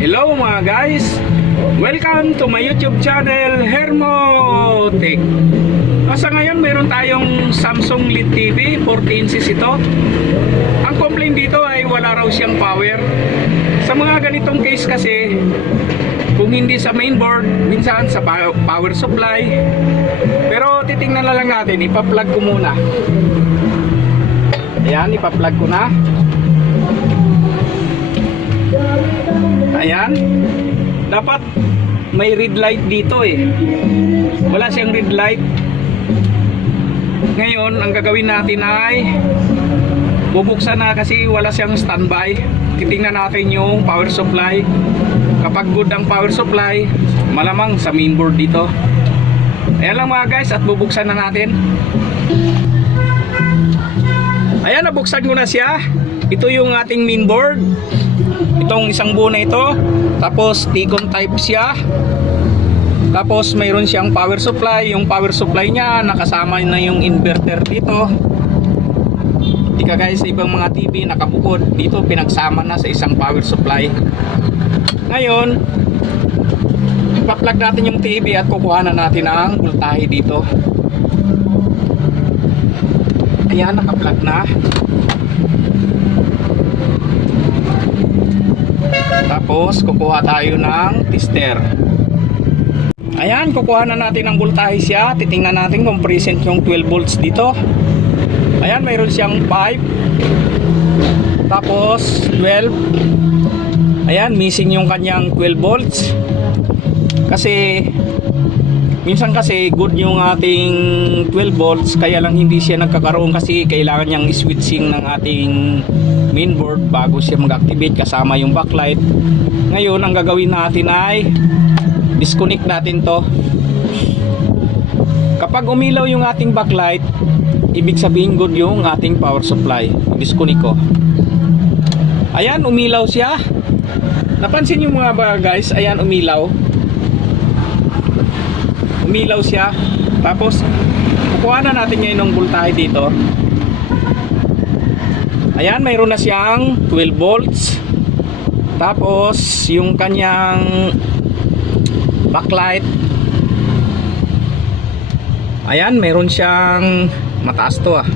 Hello mga guys! Welcome to my YouTube channel, Hermotech. Sa ngayon meron tayong Samsung LED TV, 40 inches ito. Ang complaint dito ay wala raw siyang power. Sa mga ganitong case kasi, kung hindi sa mainboard, minsan sa power supply. Pero titingnan na lang natin, ipa-plug ko muna. Ayan, ipa-plug ko na. Ayan, dapat may red light dito eh. Wala siyang red light. Ngayon, ang gagawin natin ay bubuksan na kasi wala siyang standby. Titingnan natin yung power supply. Kapag good ang power supply, malamang sa mainboard dito. Ayan lang mga guys, at bubuksan na natin. Ayan, nabuksan ko na siya. Ito yung ating mainboard. Itong isang buo na ito. Tapos T-con type siya. Tapos mayroon siyang power supply. Yung power supply niya nakasama na yung inverter dito. Hindi ka guys, sa ibang mga TV nakabukod. Dito pinagsama na sa isang power supply. Ngayon, ipa-plug natin yung TV at kukuha na natin ang voltahe dito. Ayan, naka-plug na. Tapos kukuha tayo ng tester. Ayan, kukuha na natin ang voltahe siya. Titingnan natin kung present yung 12 volts dito. Ayan, mayroon siyang 5. Tapos 12. Ayan, missing yung kanyang 12 volts. Kasi minsan kasi good yung ating 12 volts, kaya lang hindi siya nagkakaroon kasi kailangan niyang switching ng ating mainboard bago siya mag-activate kasama yung backlight. Ngayon, ang gagawin natin ay disconnect natin to. Kapag umilaw yung ating backlight, ibig sabihin good yung ating power supply. Disconnect ko. Ayan, umilaw siya. Napansin yung mga ba guys, ayan, umilaw. Umilaw siya. Tapos kukuha na natin ngayon ng voltahe dito. Ayan, mayroon na siyang 12 volts. Tapos yung kanyang backlight, ayan, mayroon siyang mataas to ah.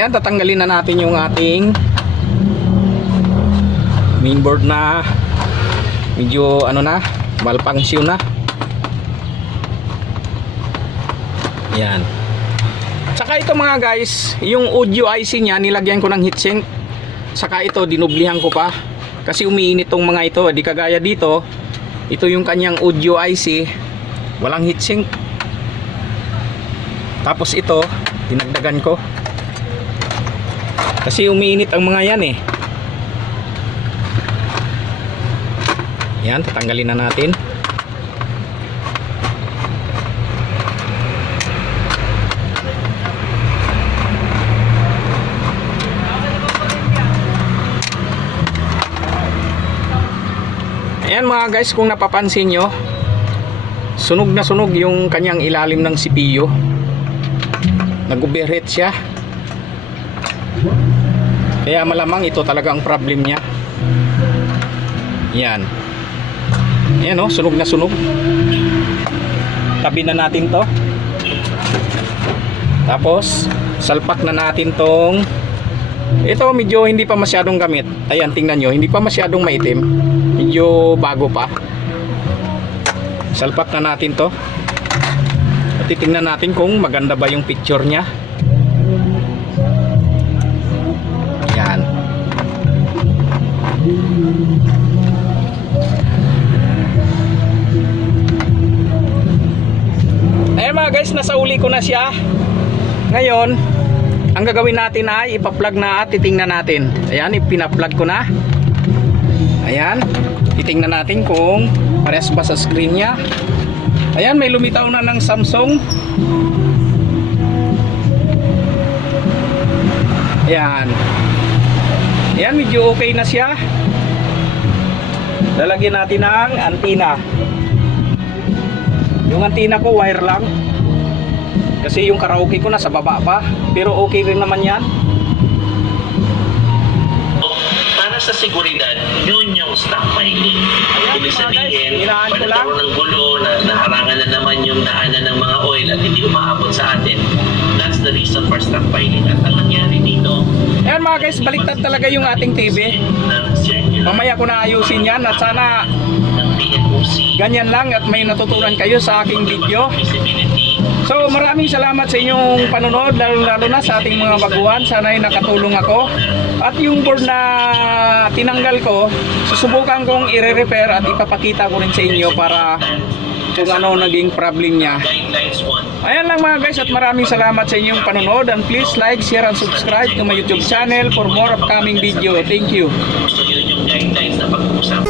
Ayan, tatanggalin na natin yung ating mainboard na medyo ano na, malfunction na. Ayan. Saka ito mga guys, yung audio IC nya nilagyan ko ng heatsink. Saka ito dinublihan ko pa kasi umiinit tong mga ito. Di kagaya dito, ito yung kanyang audio IC, walang heatsink. Tapos ito dinagdagan ko kasi umiinit ang mga yan eh. Yan, tatanggalin na natin. Ayan mga guys, kung napapansin nyo, sunog na sunog yung kanyang ilalim ng CPU. Nag-overheat siya. Kaya malamang ito talaga ang problem niya. Yan. Ayan o, sunog na sunog. Tabi na natin to. Tapos salpak na natin tong, ito medyo hindi pa masyadong gamit. Ayan, tingnan nyo, hindi pa masyadong maitim. Medyo bago pa. Salpak na natin to. At titingnan natin kung maganda ba yung picture nya. Yan. Ayan mga guys, nasa uli ko na siya. Ngayon, ang gagawin natin ay ipa-plug na at titingnan natin. Ayan, ipina-plug ko na. Ayan, titingnan natin kung parehas ba sa screen nya. Ayan, may lumitaw na ng Samsung. Ayan. Ayan, medyo okay na siya. Lalagyan natin ng antenna. Yung antenna ko wire lang. Kasi yung karaoke ko nasa baba pa. Pero okay rin naman yan. Para sa seguridad, yun yung stockpiling. Ibig sabihin, pagkakaroon ng gulo, na naharangan na naman yung daanan ng mga oil at hindi umaabot sa atin. That's the reason for stockpiling. At ang nangyari dito, ayan mga guys, baliktad talaga yung ating TV. Mamaya ko na ayusin yan at sana ganyan lang at may natutunan kayo sa aking video. So maraming salamat sa inyong panonood, lalo na sa ating mga baguhan. Sana ay nakatulong ako. At yung board na tinanggal ko, susubukan kong i-repair at ipapakita ko rin sa inyo para kung ano naging problem niya. Ayan lang mga guys, at maraming salamat sa inyong panonood, and please like, share, and subscribe to my YouTube channel for more upcoming video. Thank you. So yun yung guidelines na pag-uusap.